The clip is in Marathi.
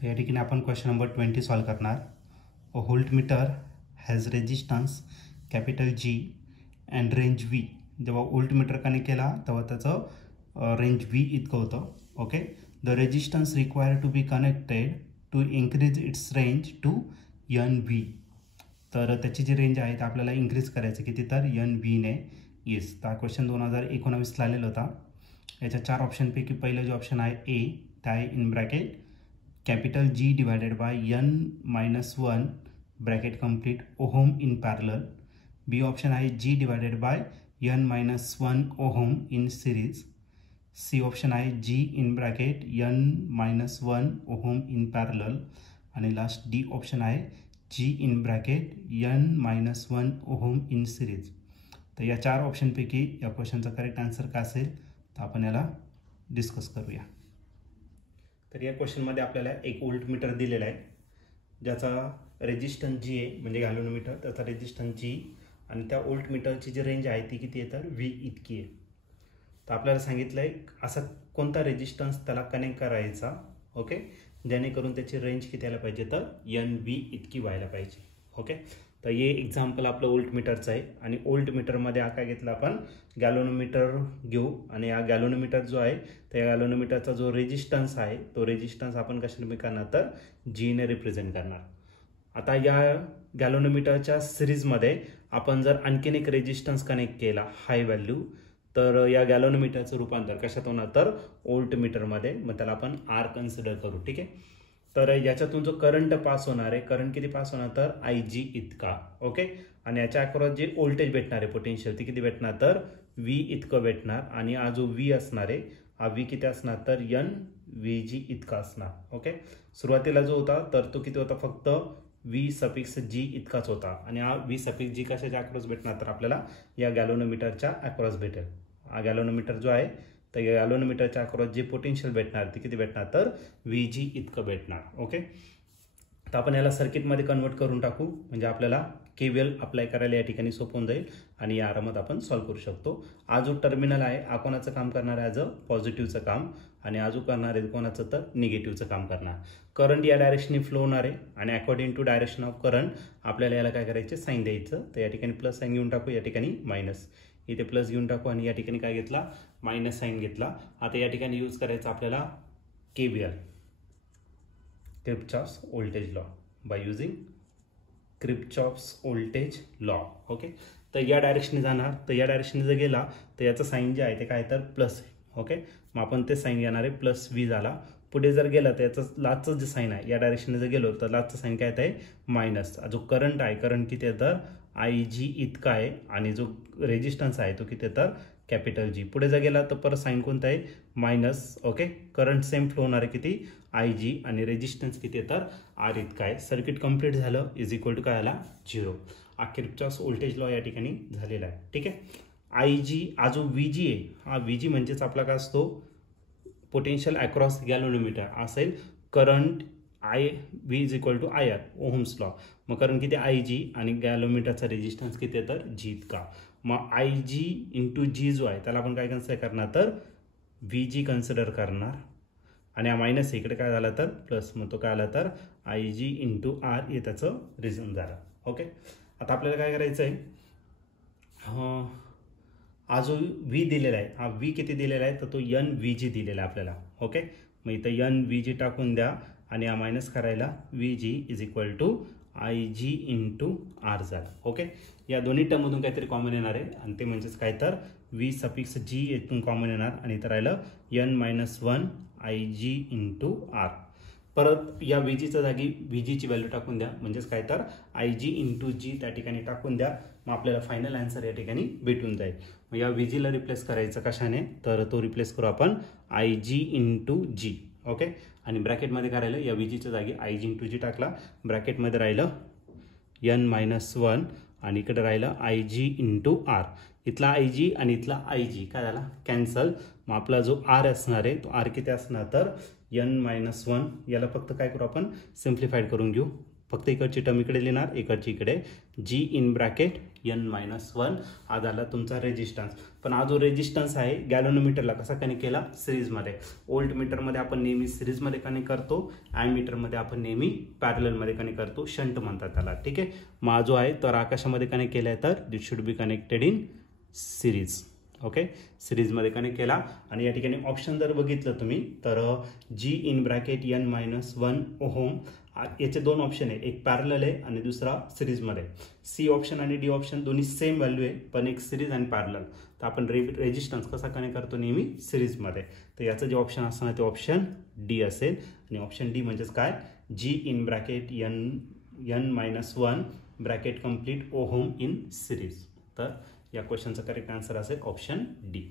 तर या ठिकाणी आपण क्वेश्चन नंबर 20 सॉल्व करणार. A voltmeter has resistance capital G and range V. जेव्हा व्होल्टमीटर कनेक्ट केला तेव्हा त्याचं रेंज व्ही इतकं होतं. Okay. The resistance required to be connected to increase its range to n V. तर त्याची जी रेंज आहे ते आपल्याला इन्क्रीज करायचं किती, तर एन व्हीने येस. तर हा क्वेश्चन 2019 आलेला होता. याच्या 4 ऑप्शनपैकी पहिलं जे ऑप्शन आहे ए, ते आहे in bracket capital G divided by n-1 bracket complete ohm in parallel. B option आहे G divided by n-1 ohm in series. C option आहे G in bracket n-1 ohm in parallel. आणि लास्ट डी ऑप्शन आहे G in bracket n-1 ohm in series. तर या 4 ऑप्शनपैकी या क्वेश्चनचा करेक्ट आन्सर काय असेल तर आपण याला डिस्कस करूया. तर या क्वेश्चनमध्ये आपल्याला एक व्होल्टमीटर दिलेला आहे ज्याचा रेजिस्टन्स जी आहे म्हणजे गॅल्व्हनोमीटर, त्याचा रेजिस्टन्स जी आणि त्या व्होल्टमीटरची जी रेंज आहे ती किती आहे तर व्ही इतकी आहे. तर आपल्याला सांगितलं आहे असा कोणता रेजिस्टन्स त्याला कनेक्ट करायचा, ओके, जेणेकरून त्याची रेंज किती यायला पाहिजे तर एन व्ही इतकी व्हायला पाहिजे. ओके. तर हे एक्झाम्पल आपलं व्होल्टमीटरचं आहे आणि व्होल्टमीटरमध्ये काय घेतलं आपण गॅल्व्हनोमीटर घेऊ आणि हा गॅल्व्हनोमीटर जो आहे त्या गॅल्व्हनोमीटरचा जो रेजिस्टन्स आहे तो रेजिस्टन्स आपण कशाने करणार तर जीने रिप्रेझेंट करणार. आता या गॅल्व्हनोमीटरच्या सिरीजमध्ये आपण जर आणखीन एक रेजिस्टन्स कनेक्ट केला हाय व्हॅल्यू तर या गॅल्व्हनोमीटरचं रूपांतर कशात होणार तर व्होल्टमीटरमध्ये, मग त्याला आपण आर कन्सिडर करू. ठीक आहे. तर याच्यातून जो करंट पास होणार आहे, करंट किती पास होणार तर आय जी इतका. ओके. आणि याच्या अक्रॉस जे व्होल्टेज भेटणार आहे पोटेन्शियल ती किती भेटणार तर व्ही इतकं भेटणार. आणि हा जो व्ही असणार आहे हा व्ही किती असणार तर एन व्ही जी इतका असणार. ओके. सुरुवातीला जो होता तर तो किती होता फक्त व्ही सफिक्स जी इतकाच होता आणि हा व्ही सफिक्स जी कशाच्या अक्रॉस भेटणार तर आपल्याला या गॅल्व्हनोमीटरच्या अक्रॉस भेटेल. हा गॅल्व्हनोमीटर जो आहे तर या गॅल्व्हनोमीटरच्या अक्रॉस जे पोटेन्शियल भेटणार ते किती भेटणार तर व्ही जी इतकं भेटणार. ओके. तर आपण याला सर्किटमध्ये कन्वर्ट करून टाकू म्हणजे आपल्याला केव्हीएल अप्लाय करायला या ठिकाणी सोपं होऊन जाईल आणि या आरामात आपण सॉल्व्ह करू शकतो. हा जो टर्मिनल आहे हा कोणाचं काम करणार आहे, ॲज अ पॉझिटिव्हचं काम, आणि आजू करणार आहे कोणाचं तर निगेटिव्हचं काम करणार. करंट या डायरेक्शनने फ्लो होणार आहे आणि according to direction of current आपल्याला याला काय करायचं साईन द्यायचं. तर या ठिकाणी प्लस साईन घेऊन टाकू, या ठिकाणी मायनस, इथे प्लस घेऊन टाकू आणि या ठिकाणी काय घेतला मायनस साईन घेतला. आता या ठिकाणी यूज करायचं आपल्याला KVL, Kirchhoff's voltage law, by using Kirchhoff's voltage law. Okay. तर या डायरेक्शनने जाणार, तर या डायरेक्शनने जर गेला तर याचं साईन जे आहे ते काय तर प्लस आहे. ओके. मग आपण ते साईन घेणार आहे प्लस व्ही झाला. पुढे जर गेला तर याचं लास्टचं जे साईन आहे या डायरेक्शनने जर गेलो तर लास्टचं साईन काय आहे मायनस. जो करंट आहे करंट किती आहे तर आय जी इतका आहे आणि जो रेजिस्टन्स आहे तो किती आहे तर कॅपिटल जी. पुढे जर गेला तर परत साईन कोणता आहे minus. Okay. Current same flow होणार आहे किती आय जी आणि रेजिस्टन्स किती आहे तर आर इतका आहे. सर्किट कंप्लीट झालं इज इक्वल टू काय आला 0. किर्चॉफ्स व्होल्टेज लॉ या ठिकाणी झालेला आहे. ठीक आहे. आय जी हा जो व्ही जी आहे हा व्ही जी म्हणजेच आपला काय असतो पोटेन्शियल अक्रॉस गॅल्व्हनोमीटर असेल current I V is equal to I R ohm's law. मग करंट किती आय जी आणि गॅल्व्हनोमीटरचा रेजिस्टन्स किती आहे तर जी इतका. मग आय जी इंटू जी जो आहे त्याला आपण काय कन्सिडर करणार तर व्ही जी कन्सिडर करणार आणि हा मायनस इकडे काय झाला तर प्लस, मग तो काय आला तर आय जी इंटू आर हे त्याचं रिझन झालं. ओके. आता आपल्याला काय करायचं आहे, हा जो व्ही दिलेला आहे हा व्ही किती दिलेला आहे तर तो एन व्ही जी दिलेला आहे आपल्याला. ओके. मग इथं एन व्ही जी टाकून द्या आणि हा मायनस करायला V G is equal to I G into R झाला. ओके. या दोन्ही टर्ममधून काहीतरी कॉमन येणार आहे आणि ते म्हणजेच काय तर व्ही सफिक्स जी येथून कॉमन येणार आणि इथं राहिलं n-1 I G into R. परत या व्ही जीच्या जागी व्ही जीची व्हॅल्यू टाकून द्या म्हणजेच काय तर आय जी इंटू जी त्या ठिकाणी टाकून द्या. मग आपल्याला फायनल आन्सर या ठिकाणी भेटून जाईल. मग या व्ही जीला रिप्लेस करायचं कशाने तर तो रिप्लेस करू आपण I G into G. Okay. आणि ब्रॅकेटमध्ये काय राहिलं या व्ही जीच्या जागी आय जी इंटू जी टाकला, ब्रॅकेटमध्ये राहिलं n-1 आणि इकडे राहिलं आय जी इंटू आर. इथला आय जी आणि इथला आय जी काय झाला कॅन्सल. मग आपला जो आर असणार आहे तो आर किती असणार तर n-1. याला फक्त काय करू आपण सिम्प्लिफाईड करून घेऊ. फक्त इकडची टर्म इकडे लिहिणार, इकडची इकडे. जी इन ब्रॅकेट n-1 हा झाला तुमचा रेजिस्टन्स. पण हा जो रेजिस्टन्स आहे गॅल्व्हनोमीटरला कसा कनेक्ट केला, सिरीजमध्ये. ओल्ट मीटरमध्ये आपण नेहमी सिरीजमध्ये कनेक्ट करतो, ॲमीटरमध्ये आपण नेहमी पॅरललमध्ये कनेक्ट करतो, शंट म्हणतात त्याला. ठीक आहे. मग हा जो आहे तर आकाशामध्ये कनेक्ट केला आहे, तर this should be connected in series. Okay, सिरीजमध्ये कनेक्ट केला. आणि या ठिकाणी ऑप्शन जर बघितलं तुम्ही तर जी इन ब्रॅकेट n-1 ओहम याचे दोन ऑप्शन आहे, एक पॅरलल आहे आणि दुसरा सिरीजमध्ये. सी ऑप्शन आणि डी ऑप्शन दोन्ही सेम व्हॅल्यू आहे, पण एक सिरीज आणि पॅरलल. तर आपण रेजिस्टन्स कसा कनेक्ट करतो, नेहमी सिरीजमध्ये. तर याचं जे ऑप्शन असणार ते ऑप्शन डी असेल. आणि ऑप्शन डी म्हणजेच काय, G in bracket n-1 bracket complete ohm in series. तर या क्वेश्चनचा करेक्ट आन्सर असेल ऑप्शन डी.